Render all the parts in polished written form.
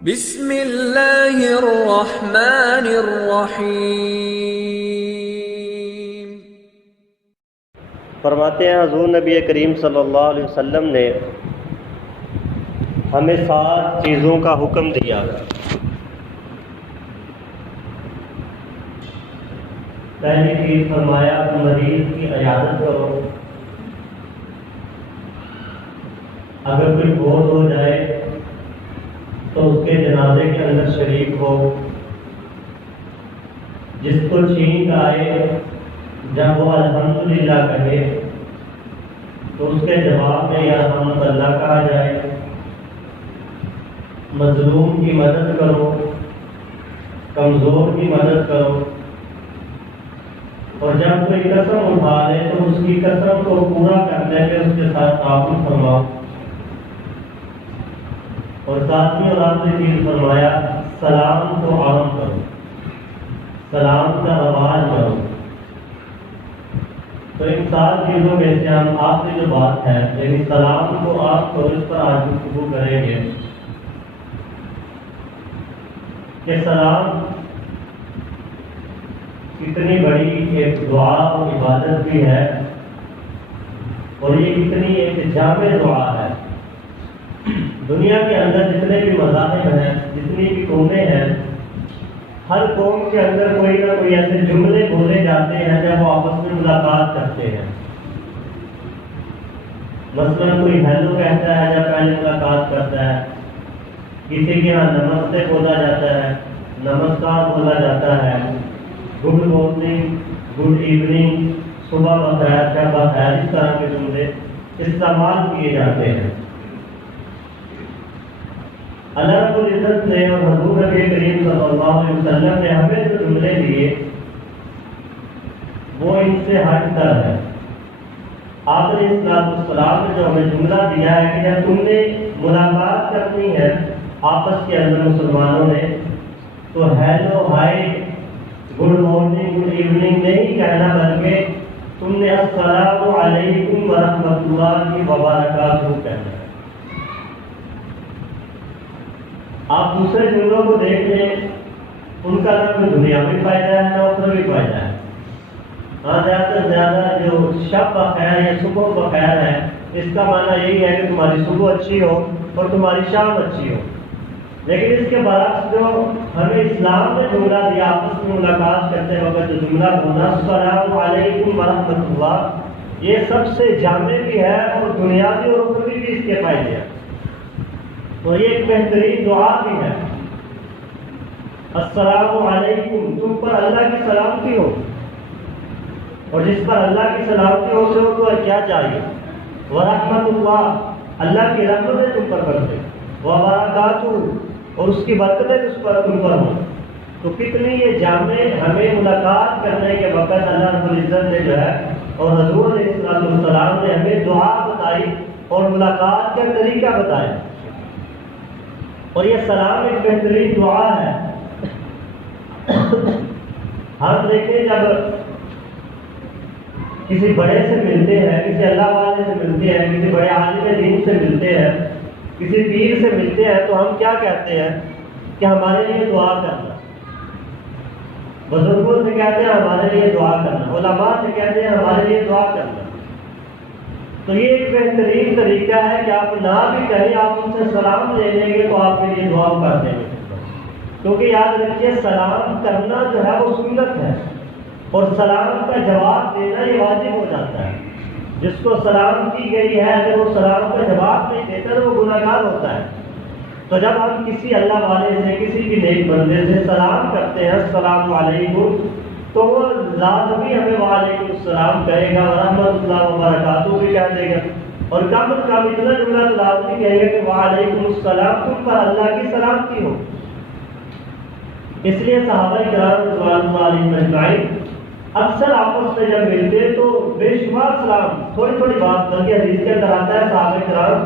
بسم اللہ الرحمن الرحیم۔ فرماتے ہیں حضور نبی کریم صلی اللہ علیہ وسلم نے ہمیں 7 چیزوں کا حکم دیا۔ پہلی چیز فرمایا مریض کی عیادت کرو، اگر کوئی فوت ہو جائے تو اس کے جنازے کے اندر شریک ہو۔ جس کو چھینک آئے جب وہ الحمدللہ کہے تو اس کے جواب میں یا رحمت اللہ کہا جائے۔ مظلوم کی مدد کرو، کمزور کی مدد کرو، اور جب کوئی قسم اٹھا لے تو اس کی قسم کو پورا کرنے میں اس کے ساتھ تعاون فرماؤ۔ اور ساتویں اور آخری چیز فرمایا سلام کو عام کرو، سلام کا رواج کرو۔ تو ان 7 چیزوں میں سے ہم آخری جو بات ہے یعنی سلام کو آپ کو اس پر آج گفتگو کریں گے کہ سلام کتنی بڑی ایک دعا اور عبادت بھی ہے، اور یہ کتنی ایک جامع دعا ہے۔ دنیا کے اندر جتنے بھی مذاہب ہیں، جتنی بھی قومیں ہیں، ہر قوم کے اندر کوئی نہ کوئی ایسے جملے بولے جاتے ہیں جب وہ آپس میں ملاقات کرتے ہیں۔ مثلاً کوئی ہیلو کہتا ہے جب پہلے ملاقات کرتا ہے، کسی کے یہاں نمستے بولا جاتا ہے، نمسکار بولا جاتا ہے، گڈ مارننگ، گڈ ایوننگ، صبح بخیر، شب بخیر، اس طرح کے جملے استعمال کیے جاتے ہیں۔ اللہ رب العزت نے اور حضور نبی کریم صلی اللہ علیہ وسلم نے ہمیں جو جملے دیے وہ ان سے ہٹ کر ہے۔ آپ نے السلام نے جو ہمیں جملہ دیا ہے کہ جب تم نے ملاقات کرنی ہے آپس کے اندر مسلمانوں نے تو hello, high, good morning, good evening نہیں کہنا، بلکہ تم نے السلام علیکم ورحمۃ اللہ وبرکاتہ کہنا ہے۔ آپ دوسرے جملوں کو دیکھ لیں، ان کا نہ کوئی دنیاوی فائدہ ہے نہ اخروی فائدہ ہے۔ ہاں زیادہ سے زیادہ جو شب بخیر یا صبح بخیر ہے، اس کا معنی یہی ہے کہ تمہاری صبح اچھی ہو اور تمہاری شام اچھی ہو۔ لیکن اس کے برعکس جو ہمیں اسلام نے جملہ دیا آپس میں ملاقات کرتے وقت جو جملہ بولا السلام علیکم ورحمۃ اللہ، یہ سب سے جامع بھی ہے اور دنیاوی اور اخروی بھی اس کے فائدے ہیں۔ تو یہ ایک بہترین دعا بھی ہے۔ السلام علیکم، تم پر اللہ کی سلامتی ہو، اور جس پر اللہ کی سلامتی ہو اسے تو کیا چاہیے؟ ورحمۃ اللہ، اللہ کی رحمتیں تم پر برسے، وبرکاتہ، اور اس کی برکتیں اس پر تم پر ہوں۔ تو کتنی یہ جامع ہمیں ملاقات کرنے کے وقت اللہ رب العزت نے جو ہے اور حضور علیہ السلام نے ہمیں دعا بتائی اور ملاقات کا طریقہ بتایا، اور یہ سلام ایک بہترین دعا ہے۔ ہم دیکھیں جب کسی بڑے سے ملتے ہیں، کسی اللہ والے سے ملتے ہیں، کسی بڑے عالم دین سے ملتے ہیں، کسی پیر سے ملتے ہیں تو ہم کیا کہتے ہیں کہ ہمارے لیے دعا کرنا۔ بزرگوں سے کہتے ہیں ہمارے لیے دعا کرنا، علماء سے کہتے ہیں ہمارے لیے دعا کرنا۔ تو یہ ایک بہترین طریقہ ہے کہ آپ نہ بھی کہیں، آپ ان سے سلام لے لیں گے تو آپ کے لیے دعا کر دیں گے، کیونکہ یاد رکھیے سلام کرنا جو ہے وہ سنت ہے، اور سلام کا جواب دینا یہ واجب ہو جاتا ہے۔ جس کو سلام کی گئی ہے اگر وہ سلام کا جواب نہیں دیتا تو وہ گناہ گار ہوتا ہے۔ تو جب ہم کسی اللہ والے سے، کسی بھی نیک بندے سے سلام کرتے ہیں السلام علیکم، تو وہ لازمی ہمیں وعلیکم السلام کہے گا، ورحمۃ اللہ وبرکاتہ بھی کہہ دے گا، اور کم از کم اتنا جملہ تو لازمی کہے گا کہ وعلیکم السلام، تم پر اللہ کی سلامتی ہو۔ اس لیے صحابہ کرام رضوان اللہ علیہم اجمعین اکثر آپس میں جب ملتے تو بے شمار سلام، تھوڑی تھوڑی بات، بلکہ حدیث کے اندر آتا ہے صحابہ کرام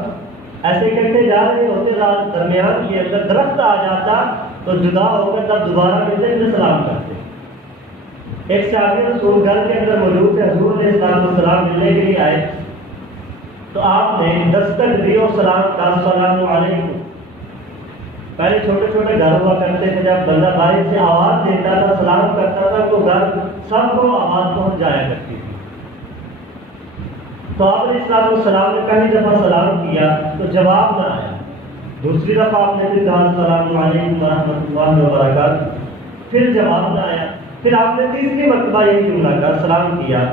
ایسے اکٹھے جا رہے ہوتے رات درمیان کے اندر درخت آ جاتا تو جدا ہو کر تب دوبارہ ملتے ان سے سلام کرتے۔ ایک صحابی رسول گھر کے اندر موجود تھے، حضور علیہ السلام ملنے کے لیے آئے تو آپ نے دستک دی اور سلام کا السلام علیکم۔ پہلے چھوٹے چھوٹے گھر ہوا کرتے تھے، جب بندہ باہر سے آواز دیتا تھا، سلام کرتا تھا، تو گھر سب کو آواز پہنچ جایا کرتی تھی۔ تو آپ نے السلام نے پہلی دفعہ سلام کیا تو جواب نہ آیا، دوسری دفعہ آپ نے پھر کہا السلام علیکم ورحمۃ اللہ وبرکاتہ، پھر جواب نہ آیا، پھر آپ نے تیسری مرتبہ یہی جملہ کہا، سلام کیا،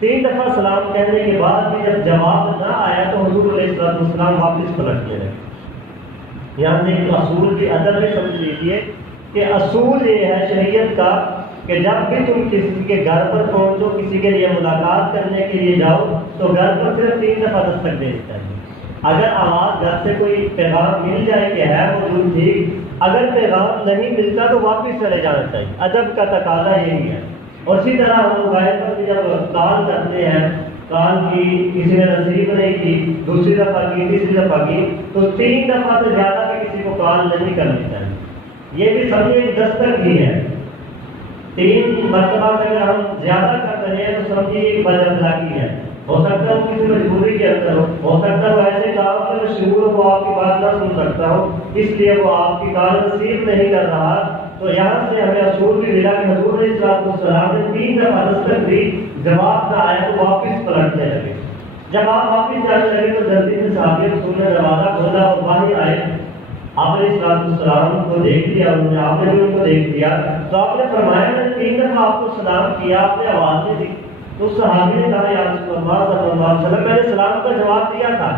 3 دفعہ سلام کہنے کے بعد بھی جب جواب نہ آیا تو حضور علیہ السلام واپس پلٹ گئے۔ یعنی اصول کی ادب میں سمجھ لیجیے کہ اصول یہ ہے شریعت کا کہ جب بھی تم کسی کے گھر پر پہنچو، کسی کے لیے ملاقات کرنے کے لیے جاؤ، تو گھر پر صرف 3 دفعہ دستک دینی چاہیے۔ اگر آواز گھر سے کوئی پیغام مل جائے کہ ہے موجود ٹھیک، اگر پیغام نہیں ملتا تو واپس چلے جانا چاہیے، ادب کا تقاضا یہی ہے۔ اور اسی طرح ہم موبائل پر بھی جب کال کرتے ہیں، کال کی کسی نے ریسیو نہیں کی، دوسری دفعہ کی، تیسری دفعہ کی، تو 3 دفعہ سے زیادہ بھی کسی کو کال نہیں کرنی چاہیے۔ یہ بھی سمجھے ایک دستک ہی ہے، 3 مرتبہ سے اگر ہم زیادہ کر رہے ہیں تو سمجھیے بد اخلاقی ہے۔ ہو سکتا ہے کسی مجبوری کے اندر ہو سکتا ہے وہ ایسے کام کے مشہور وہ آپ کی بات نہ سن سکتا ہو، اس لیے وہ آپ کی کال ریسیو نہیں کر رہا۔ تو یہاں سے ہمیں اصول بھی ملا کہ حضور علیہ السلام نے 3 دفعہ دستک دی، جواب نہ آیا تو واپس پلٹنے لگے۔ جب آپ واپس جانے لگے تو جلدی سے صحابی رسول نے دروازہ کھولا اور باہر آئے، آپ نے السلام کو دیکھ لیا، آپ نے بھی ان کو دیکھ لیا، تو آپ نے فرمایا میں نے 3 دفعہ آپ کو سلام کیا، آپ نے آواز نہیں دی۔ تو صحابی نے کہا یا رسول اللہ صلی اللہ علیہ وسلم میں نے سلام کا جواب دیا تھا،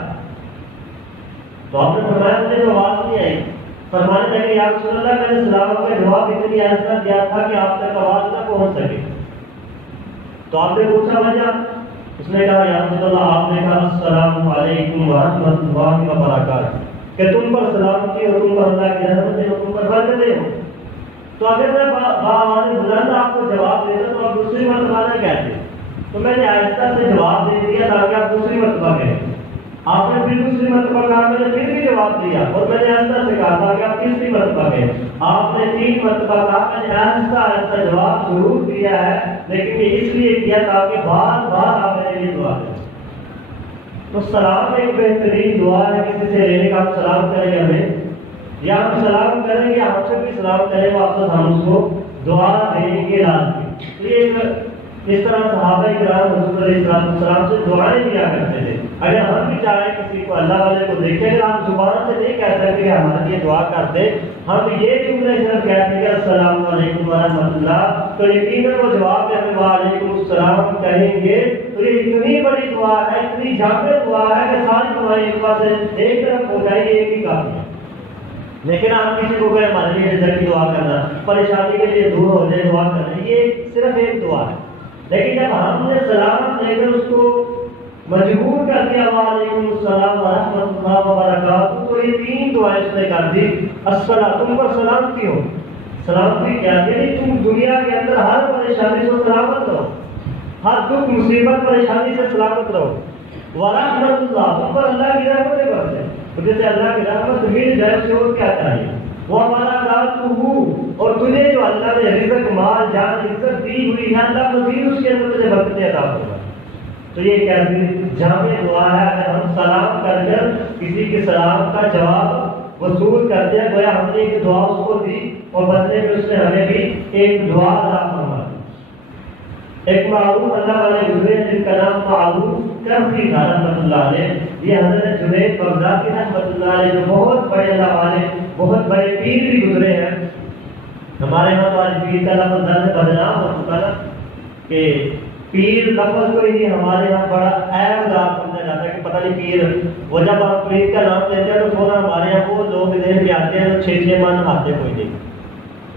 تو آپ نے فرمایا مجھے تو آواز نہیں آئی۔ فرمانے لگے یا رسول اللہ میں نے سلام کا جواب اتنی ایسا دیا تھا کہ آپ تک آواز نہ پہنچ سکے۔ تو آپ نے پوچھا وجہ؟ اس نے کہا یا رسول اللہ آپ نے کہا السلام علیکم ورحمۃ اللہ وبرکاتہ، کہ تم پر سلامتی اور تم پر اللہ کی رحمتیں اور تم پر برکتیں ہوں۔ تو اگر میں بآواز بلند آپ کو جواب دیتا تو آپ دوسری مرتبہ نہ کہتے، تو میں نے آہستہ سے جواب دے دیا تاکہ آپ دوسری مرتبہ کہیں۔ آپ نے پھر دوسری مرتبہ کہا، میں نے پھر بھی جواب دیا اور میں نے آہستہ سے کہا تاکہ آپ تیسری مرتبہ کہیں۔ آپ نے 3 مرتبہ کہا، میں نے آہستہ آہستہ جواب ضرور دیا ہے، لیکن یہ اس لیے کیا تاکہ بار بار آپ میرے لیے دعا کریں۔ تو سلام ایک بہترین دعا ہے، کسی سے لینے کا ہم سلام کریں گے ہمیں، یا ہم سلام کریں گے ہم سے بھی سلام کریں واپس ہم اس کو دعا دیں گے لازمی۔ یہ اس طرح صحابہ کرام حضور علیہ السلام سے دعائیں دیا کرتے تھے۔ اگر ہم بھی چاہیں کسی کو اللہ والے کو دیکھیں، اگر ہم زبان سے نہیں کہہ سکتے کہ ہمارے لیے دعا کر دے، ہم یہ جملے صرف کہتے ہیں کہ السلام علیکم ورحمۃ اللہ، تو یقیناً وہ جواب میں ہمیں وعلیکم السلام کہیں گے۔ تو یہ اتنی بڑی دعا ہے، اتنی جامع دعا ہے کہ ساری دعائیں ایک پاس ایک طرف ہو جائے، ایک ہی کافی ہے۔ لیکن ہم کسی کو کہ ہمارے لیے رزق کی دعا کرنا، پریشانی کے لیے دور ہو جائے دعا کرنا، یہ صرف ایک دعا ہے۔ لیکن جب ہم نے سلام دے کر اس کو مجبور کر دیا وعلیکم السلام ورحمۃ اللہ وبرکاتہ، تو یہ 3 دعائیں اس نے کر دی۔ السلام، تم پر سلامتی ہو، سلامتی کیا؟ یعنی تم دنیا کے اندر ہر پریشانی سے سلامت رہو، ہر دکھ مصیبت پریشانی سے سلامت رہو۔ ورحمۃ اللہ، تم پر اللہ کی رحمتیں برسیں، جیسے اللہ کی رحمت مل جائے اسے اور کیا چاہیے۔ وہ ہمارا کام اور تجھے جو اللہ نے رزق مال جان عزت دی ہوئی ہے، اللہ مزید اس کے اندر تجھے برکتیں عطا فرمائے۔ تو یہ کیسی جامع دعا ہے، اگر ہم سلام کر کر کسی کے سلام کا جواب وصول کرتے ہیں، گویا ہم نے ایک دعا اس کو دی اور بدلے میں اس نے ہمیں بھی ایک دعا عطا فرمائی۔ ایک معروف اللہ والے گزرے جن کا نام معروف کرفی تھا رحمۃ اللہ علیہ، یہ حضرت جنید بغدادی رحمۃ اللہ علیہ جو بہت بڑے اللہ والے بہت بڑے پیر بھی گزرے ہیں۔ ہمارے یہاں تو آج پیر کا لفظ بدنام ہو چکا نا، کہ پیر لفظ کو ہی ہمارے یہاں بڑا عیب دار سمجھا جاتا ہے کہ پتہ نہیں پیر، وہ جب آپ پیر کا نام لیتے ہیں تو فوراً ہمارے یہاں وہ لوگ ذہن میں آتے ہیں جو 6 ماہ نہاتے کوئی نہیں،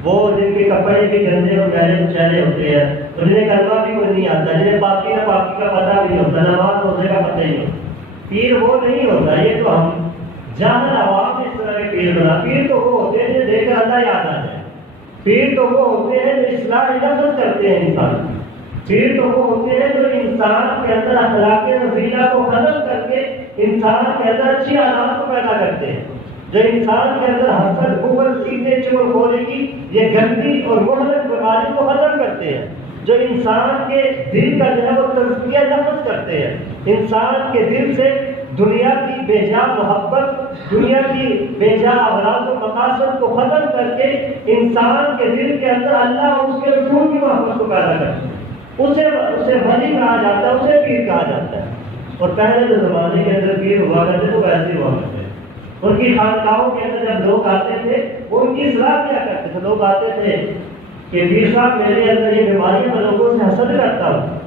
وہ جن کے کپڑے بھی گندے اور میلے کچیلے ہوتے ہیں، جنہیں کلمہ بھی کوئی نہیں آتا، جنہیں پاکی نہ پاکی کا پتہ بھی نہیں ہوتا، نماز روزے کا پتہ ہی نہیں ہوتا، پیر وہ نہیں ہوتا۔ یہ تو ہم جاہل عوام اس طرح کے پیر بنا۔ پیر تو وہ ہوتے ہیں جو دیکھ کر اللہ یاد آ جائے، پیر تو وہ ہوتے ہیں جو اصلاح نفس کرتے ہیں انسان کی، پیر تو وہ ہوتے ہیں جو انسان کے اندر اخلاق رذیلہ کو ختم کر کے انسان کے اندر اچھی عادات کو پیدا کرتے ہیں، جو انسان کے اندر حسد بغض کینے چغل خوری کی یہ گندی اور مہلک بیماری کو ختم کرتے ہیں، جو انسان کے دل کا جو ہے وہ تزکیہ نفس کرتے ہیں، انسان کے دل سے دنیا کی بے جا محبت، دنیا کی بے جا اغراض و مقاصد کو ختم کر کے انسان کے دل کے اندر اللہ اور اس کے رسول کی محبت کو پیدا کرتے ہیں۔ اسے ولی کہا جاتا ہے، اسے پیر کہا جاتا ہے۔ اور پہلے جو زمانے کے اندر پیر ہوا کرتے تو ویسے ہوا کرتے، ان کی خانقاہوں کے اندر جب لوگ آتے تھے وہ ان کی اصلاح کیا کرتے تھے۔ لوگ آتے تھے کہ پیر صاحب میرے اندر یہ بیماریاں، میں لوگوں سے حسد کرتا ہوں،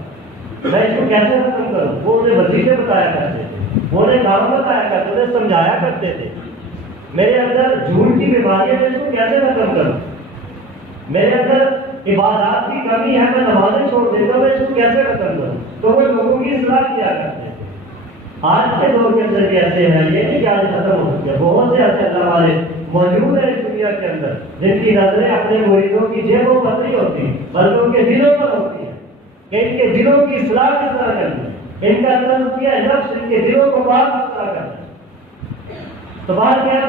میں اس کو کیسے ختم کروں؟ وہ انہیں وظیفے بتایا کرتے تھے، وہ انہیں کام بتایا کرتے تھے، سمجھایا کرتے تھے۔ میرے اندر جھوٹ کی بیماری ہے، میں اس کو کیسے ختم کروں؟ میرے اندر عبادات کی کمی ہے، میں نمازیں چھوڑ دیتا ہوں، میں اس کو کیسے ختم کروں؟ تو وہ لوگوں کی اصلاح کیا کرتے تھے۔ آج کے دور کے اندر بھی ایسے ہیں، یہ نہیں کہ آج ختم ہو گیا، بہت سے ایسے اللہ والے موجود ہیں اس دنیا کے اندر جن کی نظریں اپنے مریدوں کی جیبوں پر نہیں ہوتی بلکہ ان کے دلوں پر ہوتی ہیں کہ ان کے دلوں کی اصلاح کس طرح کرنی ہے، ان کا تزکیہ نفس، ان کے دلوں کو پاک کس طرح کرنا ہے۔ تو بات کیا،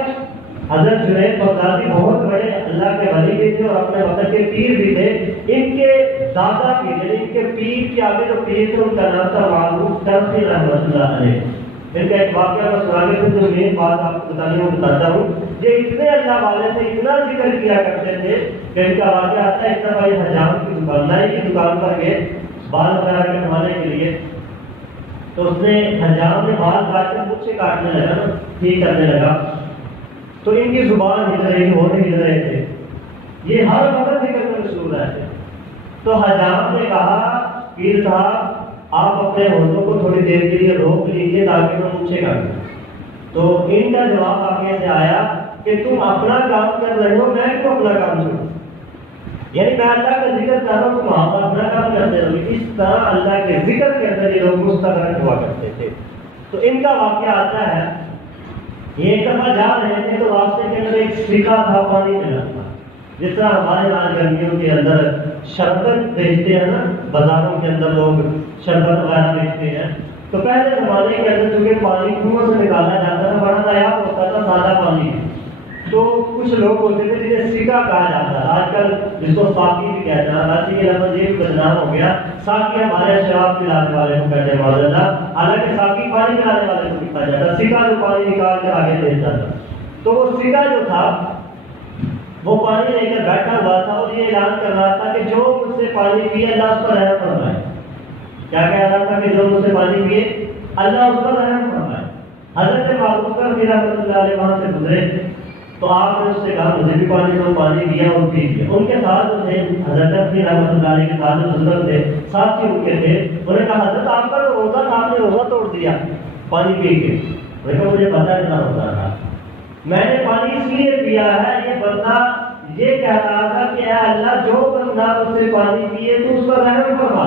حضرت جنید بغدادی بہت بڑے اللہ کے ولی بھی تھے اور اپنے وقت کے پیر بھی تھے۔ ان کے دادا پیر یعنی ان کے پیر کے آگے جو پیر تھے ان کا نام تھا معروف ترفی رحمۃ اللہ علیہ۔ ان کا ایک واقعہ میں سنا کے پھر جو مین بات آپ کو بتاتا ہوں، یہ اتنے اللہ والے تھے، اتنا ذکر کیا کرتے تھے کہ ان کا واقعہ آتا ہے، اتنا بھائی حجام کی دکان، نائی کی دکان پر گئے بال وغیرہ کٹوانے کے لیے، تو اس نے حجام نے بال کاٹ کر مجھ سے کاٹنے لگا نا، ٹھیک کرنے لگا، تو ان کی زبان ہل رہی تھی، ہونے ہل رہے تھے، یہ ہر وقت ذکر میں مشہور رہے تھے۔ تو حجام نے کہا پیر صاحب آپ اپنے ہوٹوں کو تھوڑی دیر کے لیے روک لیجیے تاکہ میں مجھ سے کاٹوں۔ تو ان کا جواب آگے سے آیا کہ تم اپنا کام کر رہے ہو، میں کیوں اپنا کام چھوڑوں؟ یعنی میں اللہ کا ذکر کر رہا ہوں، تم آپ اپنا کام کرتے رہو۔ اس طرح اللہ کے ذکر کے اندر یہ لوگ مستغرق ہوا کرتے تھے۔ تو ان کا واقعہ آتا ہے، یہ ایک دفعہ جا رہے تھے تو راستے کے اندر ایک سکا تھا، پانی ملا تھا، جس طرح ہمارے یہاں گرمیوں کے اندر شربت بیچتے ہیں نا، بازاروں کے اندر لوگ شربت وغیرہ بیچتے ہیں، تو پہلے زمانے کے اندر چونکہ پانی کنویں سے نکالا جاتا تھا، بڑا نایاب ہوتا تھا، سادہ پانی، تو کچھ لوگ ہوتے تھے جنہیں سکا کہا جاتا ہے، آج کل جس کو ساقی بھی کہتے ہیں، کراچی کے لفظ یہ بھی بدنام ہو گیا، ساقی ہمارے شراب پلانے والے کو کہتے ہیں معاذ اللہ، حالانکہ ساقی پانی پلانے والے کو بھی کہا جاتا ہے، سکا جو پانی نکال کر آگے دیتا تھا۔ تو وہ سکا جو تھا وہ پانی لے کر بیٹھا ہوا تھا اور یہ اعلان کر رہا تھا کہ جو مجھ سے پانی پیے اللہ اس پر رحم فرمائے۔ کیا کہہ رہا تھا کہ جو مجھ سے پانی پیے اللہ اس پر رحم فرمائے۔ حضرت معروف رضی اللہ علیہ وہاں سے گزرے تو آپ نے اس سے کہا مجھے بھی پانی دو، پانی دیا اور پی لیا۔ ان کے ساتھ تھے حضرت رحمۃ اللہ علیہ کے ساتھ بزرگ تھے، ساتھی ان کے تھے، انہوں نے کہا حضرت آپ کا تو روزہ تھا، آپ نے روزہ توڑ دیا پانی پی کے۔ انہوں نے کہا مجھے پتا نہیں روزہ تھا، میں نے پانی اس لیے پیا ہے، یہ بندہ یہ کہہ رہا تھا کہ اے اللہ جو بندہ مجھ سے پانی پیے تو اس پر رحم فرما،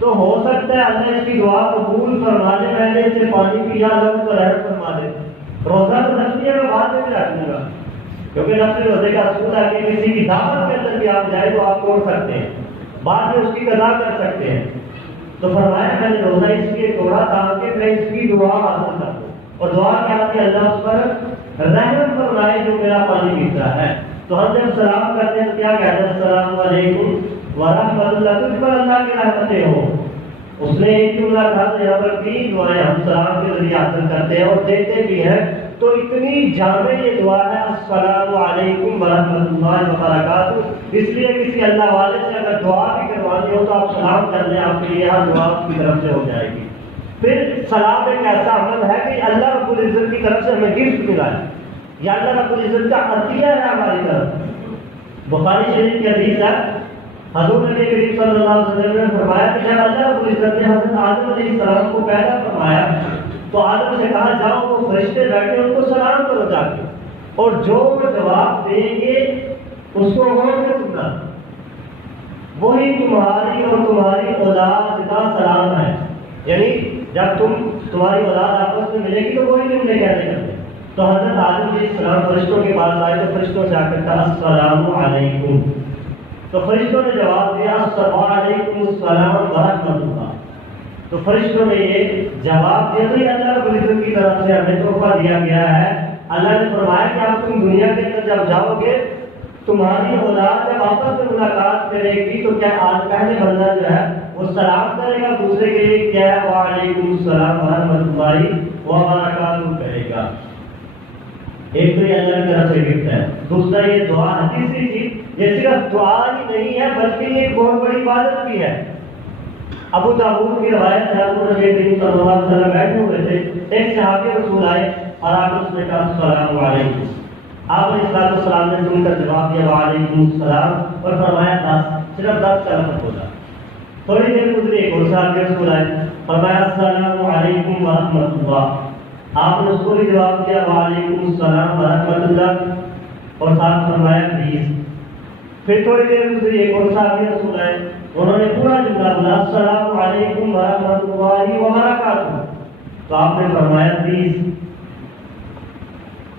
تو ہو سکتا ہے اللہ اس کی دعا قبول فرما دے، میں نے اس سے پانی پیا اللہ اس پر رحم فرما دے۔ روزہ تو رکھ دیا، میں بعد میں بھی رکھ دوں گا، کیونکہ نفل روزے کا اصول ہے کہ کسی کی دعوت کے اندر بھی آپ جائے تو آپ توڑ سکتے ہیں، بعد میں اس کی قضا کر سکتے ہیں۔ تو فرمایا میں نے روزہ اس لیے توڑا تاکہ میں اس کی دعا حاصل کر دوں، اور دعا کیا کہ اللہ اس پر رحم فرمائے جو میرا پانی پیتا ہے۔ تو ہم جب سلام کرتے ہیں تو کیا کہتے ہیں؟ السلام علیکم ورحمۃ اللہ، تجھ پر اللہ کی رحمتیں ہو۔ اس نے ایک جملہ کہا تو یہاں پر 3 دعائیں ہم سلام کے ذریعے حاصل کرتے ہیں اور دیتے بھی ہیں۔ تو اتنی جامع یہ دعا ہے السلام علیکم ورحمۃ اللہ وبرکاتہ، اس لیے کسی اللہ والے سے اگر دعا بھی کروانی ہو تو آپ سلام کر لیں، آپ کے لیے ہر دعا اس کی طرف سے ہو جائے گی۔ پھر سلام ایک ایسا عمل ہے کہ اللہ رب العزت کی طرف سے ہمیں گفٹ ملا ہے، یا اللہ رب العزت کا عطیہ ہے ہماری طرف۔ بخاری شریف کی حدیث ہے، حضور نبی کریم صلی اللہ علیہ وسلم نے فرمایا کہ جب اللہ رب العزت نے حضرت آدم علیہ السلام کو پیدا فرمایا تو آدم سے کہا جاؤ وہ فرشتے بیٹھے ان کو سلام کرو جا کے، اور جو وہ جواب دیں گے اس کو غور سے سننا، وہی تمہاری اور تمہاری اولاد کا سلام ہے۔ یعنی جب تمہاری اولاد آپس میں ملے گی تو وہی تم نے کہنے کرتے۔ تو حضرت آدم علیہ السلام فرشتوں کے پاس آئے تو فرشتوں سے آ کر کہا السلام علیکم، تو فرشتوں نے جواب دیا وعلیکم السلام ورحمۃ اللہ۔ تو فرشتوں نے یہ جواب دیا، تو یہ اللہ رب العزت کی طرف سے ہمیں تحفہ دیا گیا ہے۔ اللہ نے فرمایا کہ آپ تم دنیا کے اندر جب جاؤ گے تمہاری اولاد جب آپس میں ملاقات کرے گی تو کیا آج پہلے بندہ جو ہے وہ سلام کرے گا دوسرے کے لیے، کیا ہے وعلیکم السلام ورحمۃ اللہ وبرکاتہ کہے گا. ایک تو یہ اللہ کی طرف سے گفٹ ہے. دوسرا یہ دعا حدیثی چیز یہ صرف دعا ہی نہیں ہے بلکہ یہ ایک بہت بڑی عبادت بھی ہے. ابو داؤد کی روایت ہے حضور نبی کریم صلی اللہ علیہ وسلم بیٹھے ہوئے تھے. ایک صحابی رسول آئے اور آپ اس نے کہا السلام علیکم. آپ نے السلام نے سن کر جواب دیا وعلیکم السلام اور فرمایا صرف 10 کلمہ بولا. تھوڑی دیر گزری ایک اور صحابی رسول آئے فرمایا السلام علیکم ورحمۃ اللہ. آپ نے اس کو بھی جواب دیا وعلیکم السلام ورحمۃ اللہ اور ساتھ فرمایا پلیز. پھر تھوڑی دیر گزری ایک اور صحابی رسول آئے انہوں نے پورا جملہ بولا السلام علیکم ورحمۃ اللہ وبرکاتہ. تو آپ نے فرمایا پلیز.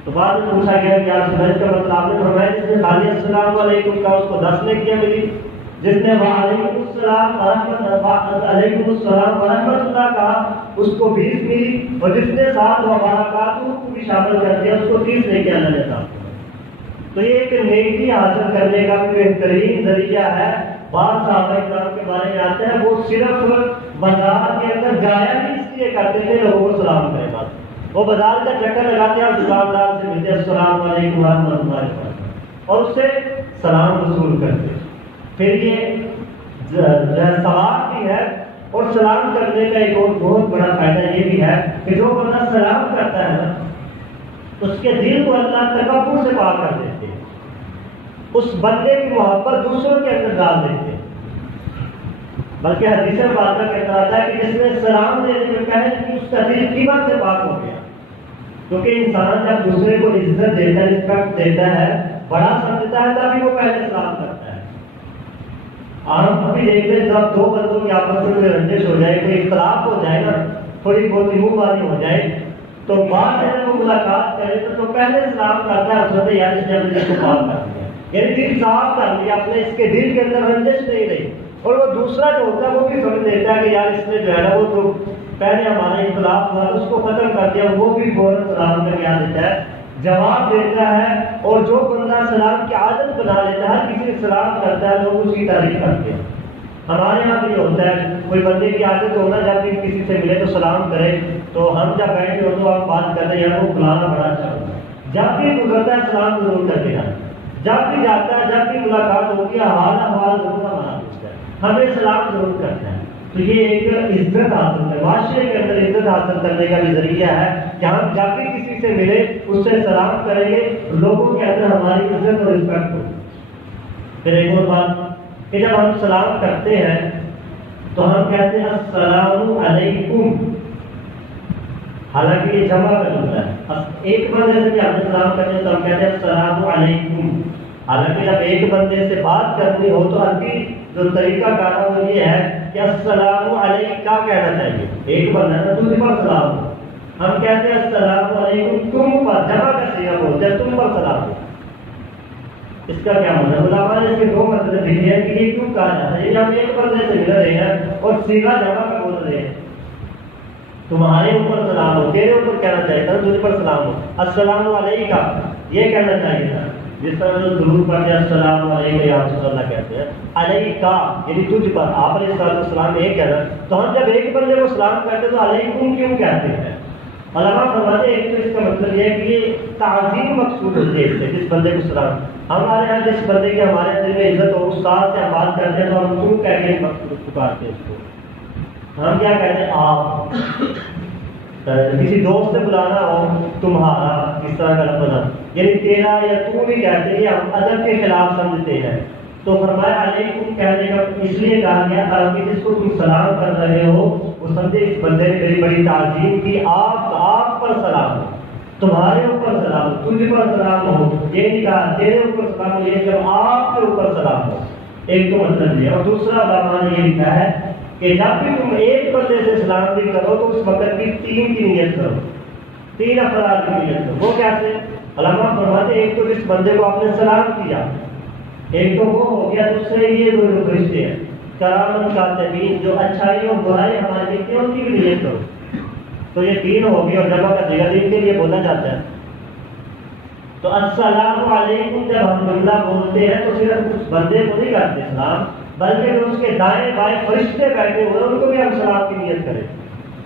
تو بعد میں پوچھا گیا کہ آپ سمجھ کا مطلب آپ نے فرمایا جس نے خالی السلام علیکم کا اس کو 10 نیکیاں ملی, جس نے وعلیکم السلام ورحمۃ اللہ کہا اس کو 20 ملی, اور جس نے ساتھ وبرکاتہ کو بھی شامل کر دیا اس کو 30 نیکیاں اللہ نے عطا کی. تو یہ ایک نیکی حاصل کرنے کا بھی بہترین ذریعہ ہے. بعض صحابہ کرام کے بارے میں آتے ہیں وہ صرف بازار کے اندر جایا بھی اس لیے کرتے تھے لوگوں کو سلام کرے گا. وہ بازار کا چکر لگاتے ہیں اور دکاندار سے ملتے السلام علیکم ورحمۃ اللہ وبرکاتہ اور اس سے سلام وصول کرتے. پھر یہ ثواب بھی ہے اور سلام کرنے کا ایک اور بہت بڑا فائدہ یہ بھی ہے کہ جو بندہ سلام کرتا ہے نا اس کے دل کو اللہ تکبر سے پاک کر دیتے ہیں. اس بندے کی محبت دوسروں کے اندر ڈال دیتے ہیں. بلکہ حدیث پاک کا کہتا آتا ہے کہ جس نے سلام دینے میں کہے کہ اس کا دل قیمت سے پاک ہو گیا. کیونکہ انسان جب دوسرے کو عزت دیتا ہے رسپیکٹ دیتا ہے بڑا سمجھتا ہے تبھی وہ پہلے سلام کرتا ہے. ہم ابھی دیکھتے ہیں جب دو بندوں کی آپس میں رنجش ہو جائے کوئی اختلاف ہو جائے نا تھوڑی بہت منہ بازی ہو جائے تو بعد میں وہ ملاقات کرے تو پہلے سلام کرتا ہے اس یار اس نے جس کو بات کر دیا یعنی دل صاف کر لیا اپنے اس کے دل کے اندر رنجش نہیں رہی. اور وہ دوسرا جو ہوتا ہے وہ بھی سمجھ لیتا ہے کہ یار اس نے جو ہے نا وہ تو پہلے ہمارا اختلاف ہوا اس کو ختم کر دیا. وہ بھی فوراً سلام کا کیا دیتا ہے جواب دیتا ہے. اور جو بندہ سلام کی عادت بنا لیتا ہے ہر کسی سلام کرتا ہے لوگ اس کی تعریف کرتے ہیں. ہمارے یہاں بھی ہوتا ہے کوئی بندے کی عادت ہونا جب بھی کسی سے ملے تو سلام کرے تو ہم جب بیٹھے ہو تو آپ بات کرتے ہیں یار وہ بلانا بڑا اچھا ہوتا ہے. جب بھی گزرتا ہے سلام ضرور کر دینا. جب بھی جاتا ہے جب بھی ملاقات ہوتی ہے حال ضرور بنا دیتا ہے ہمیں سلام ضرور کرنا ہے. تو یہ ایک عزت حاصل ہے معاشرے کے اندر عزت حاصل کرنے کا بھی ذریعہ ہے کہ ہم جب بھی کسی سے ملے اس سے سلام کریں گے لوگوں کے اندر ہماری عزت اور رسپیکٹ ہو. پھر ایک اور بات کہ جب ہم سلام کرتے ہیں تو ہم کہتے ہیں السلام علیکم. حالانکہ یہ جمع کا جملہ ہے. ایک بندے سے بھی ہم سلام کرتے ہیں تو ہم کہتے ہیں السلام علیکم. حالانکہ جب ایک بندے سے بات کرنی ہو تو عربی جو طریقہ کار ہے وہ یہ ہے کہ السلام علیکہ کہنا چاہیے. ایک بندہ ہے دوسرے پر سلام ہو. ہم کہتے ہیں السلام علیکم تم پر جمع کا صیغہ بولتے ہیں تم پر سلام ہو. اس کا کیا مطلب علماء نے اس کے دو مطلب لکھے ہیں کہ یہ کیوں کہا جاتا ہے. یہ ہم ایک بندے سے مل رہے ہیں اور صیغہ جمع کا بول رہے ہیں تمہارے اوپر سلام ہو تیرے اوپر کہنا چاہیے تھا تجھ پر سلام ہو. السلام علیکہ یہ کہنا چاہیے تھا جس طرح جو درود پڑھتے ہیں السلام علیکم یا رسول اللہ کہتے ہیں علیکہ یعنی تجھ پر آپ علیہ السلام ایک کہنا. تو ہم جب ایک بندے کو سلام کرتے تو علیکم کیوں کہتے ہیں. علماء فرماتے ہیں ایک تو اس کا مطلب یہ ہے کہ یہ تعظیم مقصود ہوتی ہے جس بندے کو سلام. ہمارے یہاں جس بندے کی ہمارے دل میں عزت ہو استاد سے ہم بات کرتے ہیں تو ہم کیوں کہہ کے پکارتے ہیں اس کو. ہم کیا کہتے ہیں آپ. کسی دوست سے بلانا ہو تمہارا اس طرح کا لفظ یعنی تیرا یا تو بھی کہتے ہیں ہم ادب کے خلاف سمجھتے ہیں. تو فرمایا علیکم کہنے کا اس لیے کہا گیا تاکہ جس کو تم سلام کر رہے ہو وہ سمجھے اس بندے نے بڑی بڑی تعظیم کی. آپ پر سلام ہو تمہارے اوپر سلام ہو تجھ پر سلام ہو. یہ نہیں کہا تیرے اوپر سلام ہو یہ جب آپ کے اوپر سلام ہو. ایک تو مطلب یہ. اور دوسرا علماء نے یہ لکھا ہے کہ جب بھی تم ایک بندے سے سلام بھی کرو تو اس وقت بھی 3 کی نیت کرو. 3 افراد کی نیت کرو. وہ کیسے علماء فرماتے ایک تو جس بندے کو آپ نے سلام کیا ایک تو وہ ہو گیا. دوسرے یہ دو فرشتے ہیں کرامن کاتبین جو اچھائی اور برائی ہمارے لکھتے ہیں ان کی بھی نیت کرو. تو یہ 3 ہو گئی اور جمع کا دیگا دن کے لیے بولا جاتا ہے. تو السلام علیکم جب ہم جملہ بولتے ہیں تو صرف اس بندے کو نہیں کرتے سلام بلکہ جو اس کے دائیں بائیں فرشتے بیٹھے ہوئے ان کو بھی ہم سلام کی نیت کریں.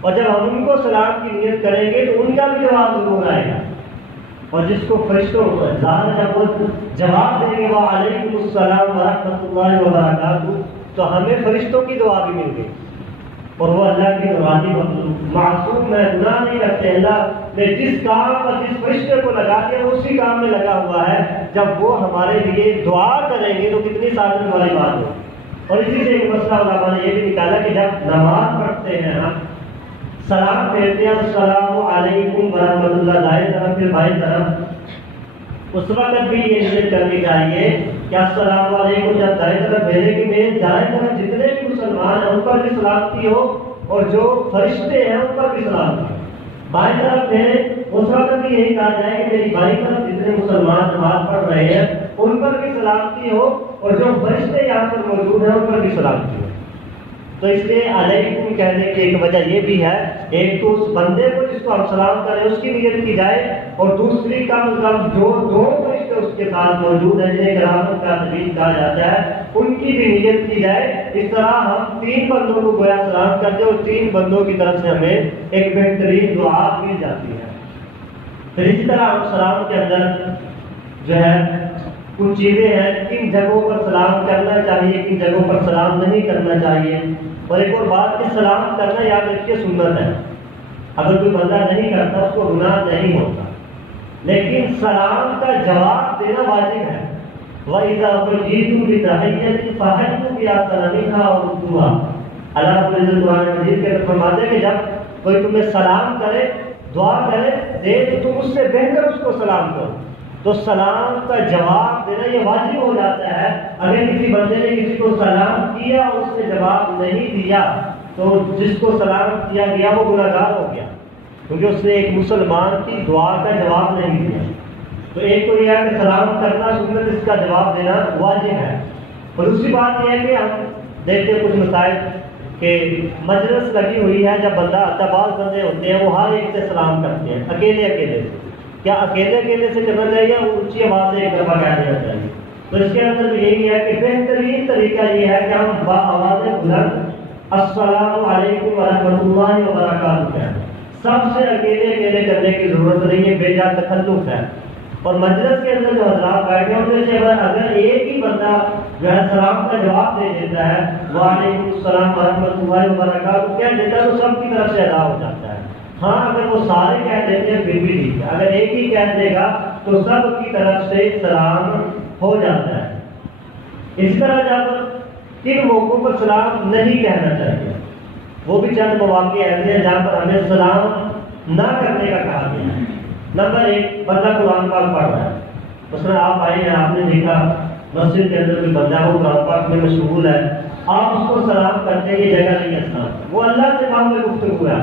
اور جب ہم ان کو سلام کی نیت کریں گے تو ان کا بھی جواب ضرور آئے گا. اور جس کو فرشتوں کو جب وہ جواب دیں گے وعلیکم السلام ورحمۃ اللہ وبرکاتہ، تو ہمیں فرشتوں کی دعا بھی مل گئی. اور وہ اللہ کی مرادی معصوم ہے، گناہ نہیں کرتے. اللہ نے جس کام پر جس فرشتے کو لگا دیا وہ اسی کام میں لگا ہوا ہے. جب وہ ہمارے لیے دعا کریں گے تو کتنی سعادت والی بات ہو. اور اسی سے ایک مسئلہ علماء نے یہ بھی نکالا کہ جب نماز پڑھتے ہیں ہم سلام پھیرتے ہیں السلام علیکم ورحمۃ اللہ دائیں طرف پھر بائیں طرف، اس وقت بھی یہ نیت کرنی چاہیے کہ السلام علیکم جب دائیں طرف پھیرے کہ میرے دائیں طرف جتنے بھی مسلمان ہیں ان پر بھی سلامتی ہو اور جو فرشتے ہیں ان پر بھی سلامتی ہو. بائیں طرف پھیرے اس وقت بھی یہی کہا جائے کہ میری بائیں طرف جتنے مسلمان نماز پڑھ رہے ہیں ان پر بھی سلامتی ہو اور جو فرشتے یہاں پر موجود ہیں ان پر بھی سلامتی ہو. تو اس لیے علیکم کہنے کی ایک وجہ یہ بھی ہے، ایک تو اس بندے کو جس کو ہم سلام کریں اس کی نیت کی جائے، اور دوسری کا مطلب جو دو فرشتے اس کے ساتھ موجود ہیں جنہیں کرامت کا تجوید کہا جاتا ہے ان کی بھی نیت کی جائے. اس طرح ہم تین بندوں کو گویا سلام کرتے ہیں اور تین بندوں کی طرف سے ہمیں ایک بہترین دعا مل جاتی ہے. پھر اسی طرح ہم سلام کے اندر جو ہے کچھ چیزیں ہیں، کن جگہوں پر سلام کرنا چاہیے، کن جگہوں پر سلام نہیں کرنا چاہیے. اور ایک اور بات کہ سلام کرنا یاد رکھیے سنت ہے، اگر کوئی بندہ نہیں کرتا اس کو گناہ نہیں ہوتا، لیکن سلام کا جواب دینا واجب ہے. وَإِذَا حُيِّيتُم بِتَحِيَّةٍ فَحَيُّوا بِأَحْسَنَ مِنْهَا أَوْ رُدُّوهَا. اللہ رب العزت قرآن مجید کے اندر فرماتے ہیں کہ جب کوئی تمہیں سلام کرے، دعا کرے دے تو تم اس سے بہتر اس کو سلام کرو. تو سلام کا جواب دینا یہ واجب ہو جاتا ہے. اگر کسی بندے نے کسی کو سلام کیا اور اس نے جواب نہیں دیا تو جس کو سلام کیا گیا وہ گناہگار ہو گیا، کیونکہ اس نے ایک مسلمان کی دعا کا جواب نہیں دیا. تو ایک تو یہ ہے کہ سلام کرنا سنت، اس کا جواب دینا واجب ہے. اور دوسری بات یہ ہے کہ ہم دیکھتے ہیں کچھ مسائل کہ مجلس لگی ہوئی ہے، جب بندہ بعض بندے ہوتے ہیں وہ ہر ایک سے سلام کرتے ہیں اکیلے اکیلے سے. کیا اکیلے سے کرنا چاہیے یا اونچی آواز سے ایک دفعہ کہہ دینا چاہیے؟ تو اس کے اندر بھی یہی ہے کہ بہترین طریقہ یہ ہے کہ ہم با آواز بلند السلام علیکم ورحمۃ اللہ وبرکاتہ کہیں. سب سے اکیلے کرنے کی ضرورت نہیں ہے، بے جا تکلف ہے. اور مجلس کے اندر جو حضرات بیٹھے ہیں ان سے اگر ایک ہی بندہ جو ہے سلام کا جواب دے دیتا ہے وعلیکم السلام ورحمۃ اللہ وبرکاتہ کہہ دیتا ہے تو سب کی طرف سے ادا ہو جاتا ہے. ہاں اگر وہ سارے کہہ دیتے ہیں پھر بھی ٹھیک ہے، اگر ایک ہی کہہ دے گا تو سب کی طرف سے سلام ہو جاتا ہے. اس طرح جب کن موقعوں پر سلام نہیں کہنا چاہیے، وہ بھی چند مواقع ایسے ہیں جہاں پر ہمیں سلام نہ کرنے کا کہا گیا ہے. نمبر ایک، بندہ قرآن پاک پڑھ رہا ہے، اس میں آپ آئے ہیں، آپ نے دیکھا مسجد کے اندر کوئی بندہ ہو قرآن پاک میں مشغول ہے، آپ اس کو سلام کرتے ہیں، یہ جگہ نہیں ہے سلام، وہ اللہ سے معاملے گفتگو ہے.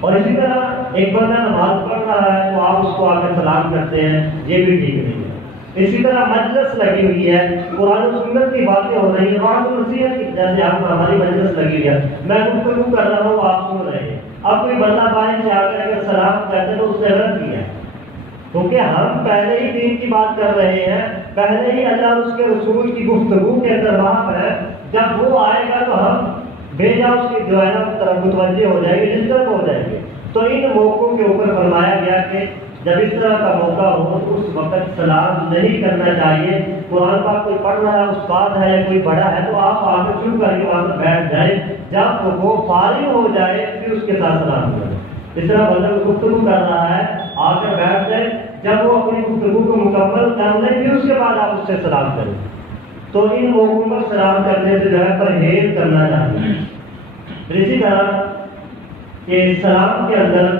اور اسی طرح ایک بندہ نماز پڑھ رہا ہے تو آپ اس کو آ کر سلام کرتے ہیں، یہ بھی ٹھیک نہیں ہے. اسی طرح مجلس لگی ہوئی ہے، قرآن و سنت کی باتیں ہو رہی ہیں، وہاں تو نصیحت کی، جیسے آپ ہماری مجلس لگی ہوئی ہے، میں گفتگو کر رہا ہوں آپ سن رہے ہیں، اب کوئی بندہ بائیں سے آ کر اگر سلام کرتے ہیں تو اس نے غلط کیا ہے، کیونکہ ہم پہلے ہی دین کی بات کر رہے ہیں، پہلے ہی اللہ اور اس کے رسول کی گفتگو کے اندر وہاں پر ہے. جب وہ آئے گا تو ہم بھیجا اس کی دوائرہ طرف متوجہ ہو جائیں گے، ڈسٹرب ہو جائیں گے. تو ان موقعوں کے اوپر فرمایا گیا کہ جب اس طرح کا موقع ہو تو اس وقت سلام نہیں کرنا چاہیے. قرآن پاک کوئی پڑھ رہا ہے، استاد ہے یا کوئی بڑا ہے تو آپ آ کر چپ کر کے وہاں پر بیٹھ جائیں، جب وہ فارغ ہو جائے پھر اس کے ساتھ سلام کریں. اس طرح بندہ گفتگو کر رہا ہے، آ کر بیٹھ جائے، جب وہ اپنی گفتگو کو مکمل کر لیں پھر اس کے بعد آپ اس سے سلام کریں. تو ان موقعوں پر سلام کرنے سے جو ہے پرہیز کرنا چاہیے. اسی طرح کہ سلام کے اندر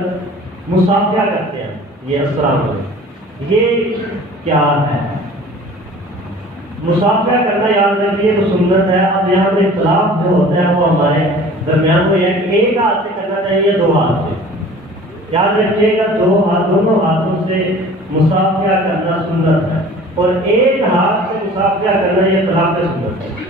مصافحہ کرتے ہیں، یہ السلام علیکم، یہ کیا ہے؟ مصافحہ کرنا یاد رکھیے تو سنت ہے. اب یہاں پہ اختلاف جو ہوتا ہے وہ ہمارے درمیان کو یہ کہ ایک ہاتھ سے کرنا چاہیے، دو ہاتھ سے. یاد رکھیے گا دونوں ہاتھوں سے مصافحہ کرنا سنت ہے، اور ایک ہاتھ سے مصافحہ کرنا یہ خلاف سنت ہے.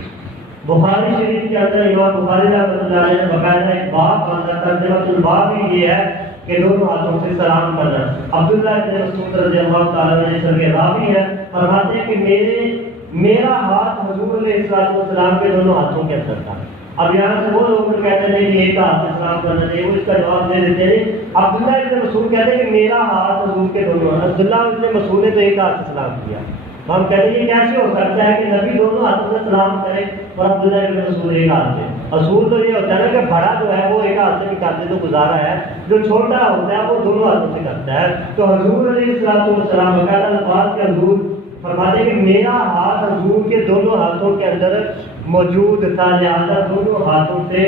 بخاری شریف کے اندر امام بخاری رحمۃ اللہ علیہ نے باقاعدہ ایک باب باندھا، ترجمۃ الباب ہی یہ ہے کہ دونوں ہاتھوں سے سلام کرنا. عبداللہ بن مسعود رضی اللہ تعالیٰ عنہ سے کے راوی ہے، فرماتے ہیں کہ میرا ہاتھ حضور علیہ السلام کے دونوں ہاتھوں کے اندر تھا. اب یہاں سے وہ لوگ کہتے ہیں کہ ایک ہاتھ سے سلام کرنا چاہیے، وہ اس کا جواب دے دیتے ہیں عبداللہ ابن مسعود کہتے ہیں کہ میرا ہاتھ حضور کے دونوں ہاتھ، عبداللہ ابن مسعود نے تو ایک ہاتھ سے سلام کیا. ہم کہتے ہیں یہ کیسے ہو سکتا ہے کہ نبی دونوں ہاتھوں سے سلام کرے اور عبداللہ ابن مسعود ایک ہاتھ سے؟ اصول تو یہ ہوتا ہے نا کہ بڑا جو ہے وہ ایک ہاتھ سے بھی کرتے تو گزارا ہے، جو چھوٹا ہوتا ہے وہ دونوں ہاتھوں سے کرتا ہے. تو حضور علیہ السلام وغیرہ الفاظ کے حضور فرماتے ہیں کہ میرا ہاتھ حضور کے دونوں ہاتھوں کے اندر موجود تھا، لہٰذا دونوں ہاتھوں سے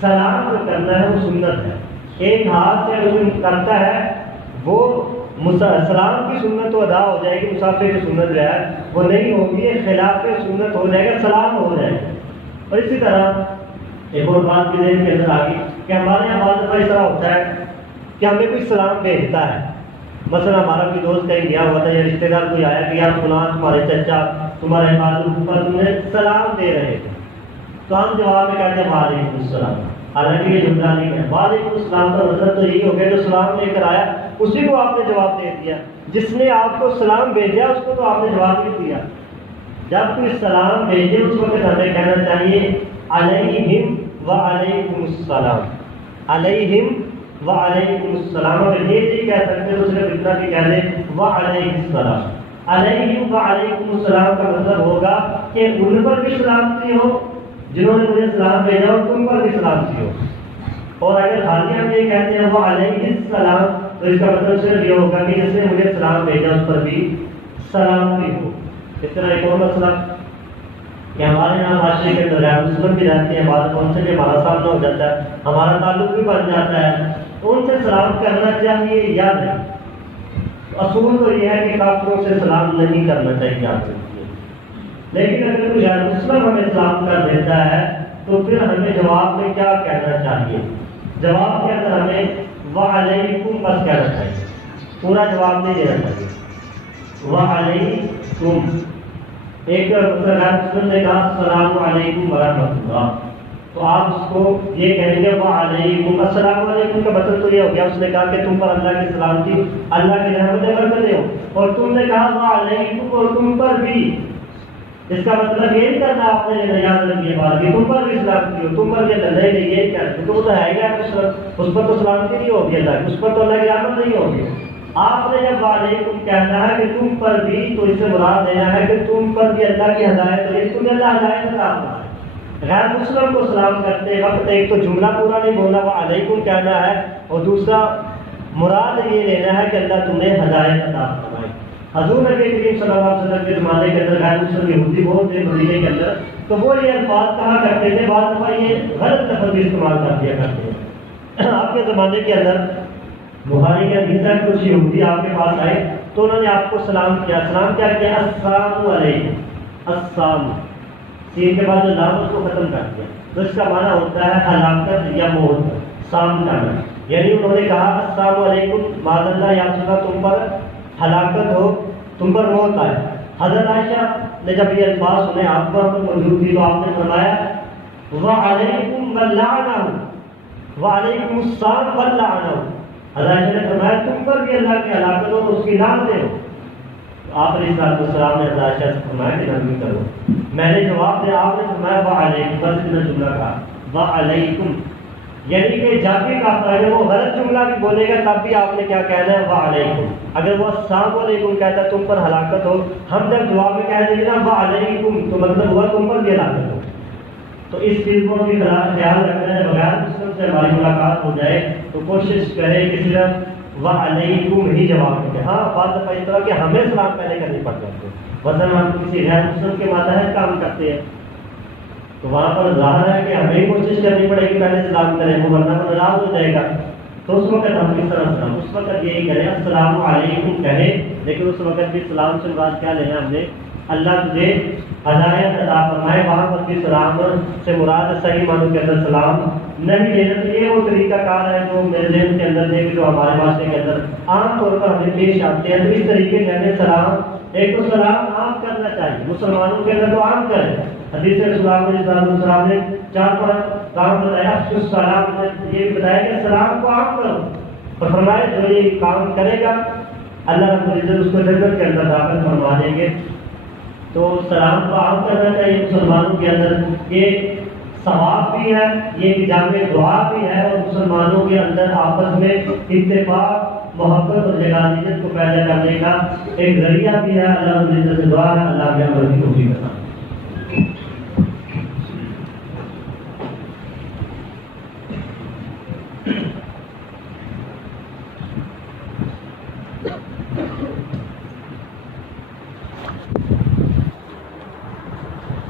سلام جو کرنا ہے وہ سنت ہے. ایک ہاتھ سے جو کرتا ہے وہ سلام کی سنت تو ادا ہو جائے گی، مسافر کی سنت جو ہے وہ نہیں ہوگی، خلاف سنت ہو جائے گا، سلام ہو جائے گا. اور اسی طرح ایک اور بات بھی ذہن کے اندر آ گئی کہ ہمارے یہاں بعض دفعہ اس طرح ہوتا ہے کہ ہمیں کوئی سلام بھیجتا ہے. مثلا ہمارا کوئی دوست کہیں گیا ہوا تھا یا رشتے دار کوئی آیا کہ یار فلاں تمہارے چچا تمہارے خالو تمہیں سلام دے رہے تھے، تو ہم جواب میں کہتے ہیں وعلیکم السلام. حالانکہ یہ جملہ نہیں ہے. وعلیکم السلام کا مطلب تو یہی ہو گیا جو سلام لے کر آیا اسی کو آپ نے جواب دے دیا، جس نے آپ کو سلام بھیجا اس کو تو آپ نے جواب نہیں دیا. جب کوئی سلام بھیجے اس وقت ہمیں کہنا چاہیے علیہم وعلیکم السلام، علیہم وعلیکم السلام. اگر یہ نہیں کہہ سکتے تو صرف اتنا بھی کہہ دیں وعلیکم السلام. علیہم وعلیکم السلام کا مطلب ہوگا کہ ان پر بھی سلامتی ہو جنہوں نے مجھے سلام بھیجا اور تم پر بھی سلامتی ہو. اور اگر خالی ہم یہ کہتے ہیں وعلیکم السلام تو اس کا مطلب صرف یہ ہوگا کہ جس نے مجھے سلام بھیجا اس پر بھی سلامتی ہو. اس طرح ایک اور مسئلہ کہ ہمارے یہاں معاشرے کے اندر غیر مسلم بھی رہتے ہیں، بعض ان سے بھی ہمارا سامنا ہو جاتا ہے، ہمارا تعلق بھی بن جاتا ہے، ان سے سلام کرنا چاہیے یا نہیں؟ اصول تو یہ ہے کہ کافروں سے سلام نہیں کرنا چاہیے آپ سے. لیکن اگر کوئی غیر مسلم ہمیں سلام کر دیتا ہے تو پھر ہمیں جواب میں کیا کہنا چاہیے؟ جواب کے اندر ہمیں وعلیکم بس کہنا چاہیے، پورا جواب نہیں دینا چاہیے. وعلیکم. ایک غیر مسلم نے کہا السلام علیکم ورحمۃ اللہ، تو آپ اس کو یہ کہیں گے وعلیکم السلام علیکم کا مطلب تو یہ ہو گیا اس نے کہا کہ تم پر اللہ کی سلامتی، اللہ کی رحمتیں برکتیں ہو، اور تم نے کہا وعلیکم اور تم پر بھی. اس کا مطلب یہ نہیں کرنا آپ نے یاد رکھیے بات کہ تم پر بھی سلامتی ہو، تم پر بھی اللہ نہیں یہ کیا تو ہے کیا اس پر تو سلامتی نہیں ہوگی اللہ کی، اس پر تو اللہ کی رحمت نہیں ہوگی. آپ نے جب وعلیکم کہنا ہے کہ تم پر بھی تو اس سے مراد دینا ہے کہ تم پر بھی اللہ کی ہدایت ہو، تمہیں اللہ ہدایت عطا فرمائے. غیر مسلم کو سلام کرتے وقت ایک تو جملہ پورا نہیں بولنا وعلیکم کہنا ہے، اور دوسرا مراد یہ لینا ہے کہ اللہ تمہیں ہدایت عطا فرمائے. حضور نبی کریم صلی اللہ علیہ وسلم کے زمانے کے اندر غیر مسلم یہودی بہت تھے مدینے کے اندر، تو وہ یہ الفاظ کہا کرتے تھے، بعض دفعہ یہ غلط لفظ بھی استعمال کر دیا کرتے ہیں. آپ کے زمانے کے اندر بخاری کے حدیث ہے کچھ یہودی آپ کے پاس آئے تو انہوں نے آپ کو سلام کیا. سلام کیا کیا؟ السلام علیکم. السلام سین کے بعد جو لام اس کو ختم کر دیا، تو اس کا معنی ہوتا ہے ہلاکت یا موت، سام کرنا. یعنی انہوں نے کہا السلام علیکم معاذ اللہ یا رسول اللہ تم پر ہلاکت ہو، تم پر موت آئے. حضرت عائشہ نے جب یہ الفاظ سنے آپ کو موجود تھی تو آپ نے فرمایا وعلیکم اللعنہ وعلیکم السلام واللعنہ. حضرت عائشہ نے فرمایا تم پر بھی اللہ کی ہلاکت ہو، اس کی لعنتیں ہو. آپ علیہ السلام نے حضرت عائشہ سے فرمایا کہ نرمی کرو. میں نے جواب دیا، آپ نے فرمایا وعلیکم، بس اتنا جملہ کہا وعلیکم. یعنی کہ جب بھی کہتا ہے وہ غلط جملہ بھی بولے گا تب بھی آپ نے کیا کہنا ہے وعلیکم. اگر وہ السلام علیکم کہتا ہے تم پر ہلاکت ہو، ہم جب جواب میں کہہ دیں گے نا وعلیکم تو مطلب ہوا تم پر بھی ہلاکت ہو. تو اس چیز کو بھی خیال رکھنا ہے. بغیر مسلم سے ہماری ملاقات ہو جائے تو کوشش کریں کہ صرف وعلیکم ہی جواب دیں. ہاں بعض دفعہ اس طرح کہ ہمیں سلام پہلے کرنی پڑ جاتی ہے، مثلا ہم کسی غیر مسلم کے ماتحت کام کرتے ہیں تو وہاں پر ظاہر ہے کہ ہمیں کوشش کرنی پڑے گی پہلے سلام کریں، وہ ورنہ وہ ناراض ہو جائے گا. تو اس وقت ہم کس طرح سلام، اس وقت یہی کریں السلام علیکم کہیں، لیکن اس وقت بھی سلام سے مراد کیا لینا ہم نے اللہ تجھے ہدایت عطا فرمائے. وہاں پر بھی سلام سے مراد صحیح معنوں کے اندر سلام نہیں لینا. تو یہ وہ طریقہ کار ہے جو میرے ذہن کے اندر ہے جو ہمارے معاشرے کے اندر عام طور پر ہمیں پیش آتے ہیں. تو اس طریقے سے ہمیں سلام ایک تو سلام عام کرنا چاہیے، مسلمانوں کے اندر تو عام کریں. حدیث رسول اللہ علیہ وسلم نے 4 کام بتایا. السلام نے یہ بتایا کہ سلام کو عام کرو، اور فرمائے جو یہ کام کرے گا اللہ رب العزت اس کو جنت کے اندر داخل فرما دیں گے. تو سلام کو عام کرنا چاہیے مسلمانوں کے اندر. یہ ثواب بھی ہے، یہ ایک جامع دعا بھی ہے، اور مسلمانوں کے اندر آپس میں اتفاق، محبت اور یگانیت کو پیدا کرنے کا ایک ذریعہ بھی ہے۔ اللہ رب العزت سے دعا ہے اللہ کے عمل کی توفیق عطا فرمائے۔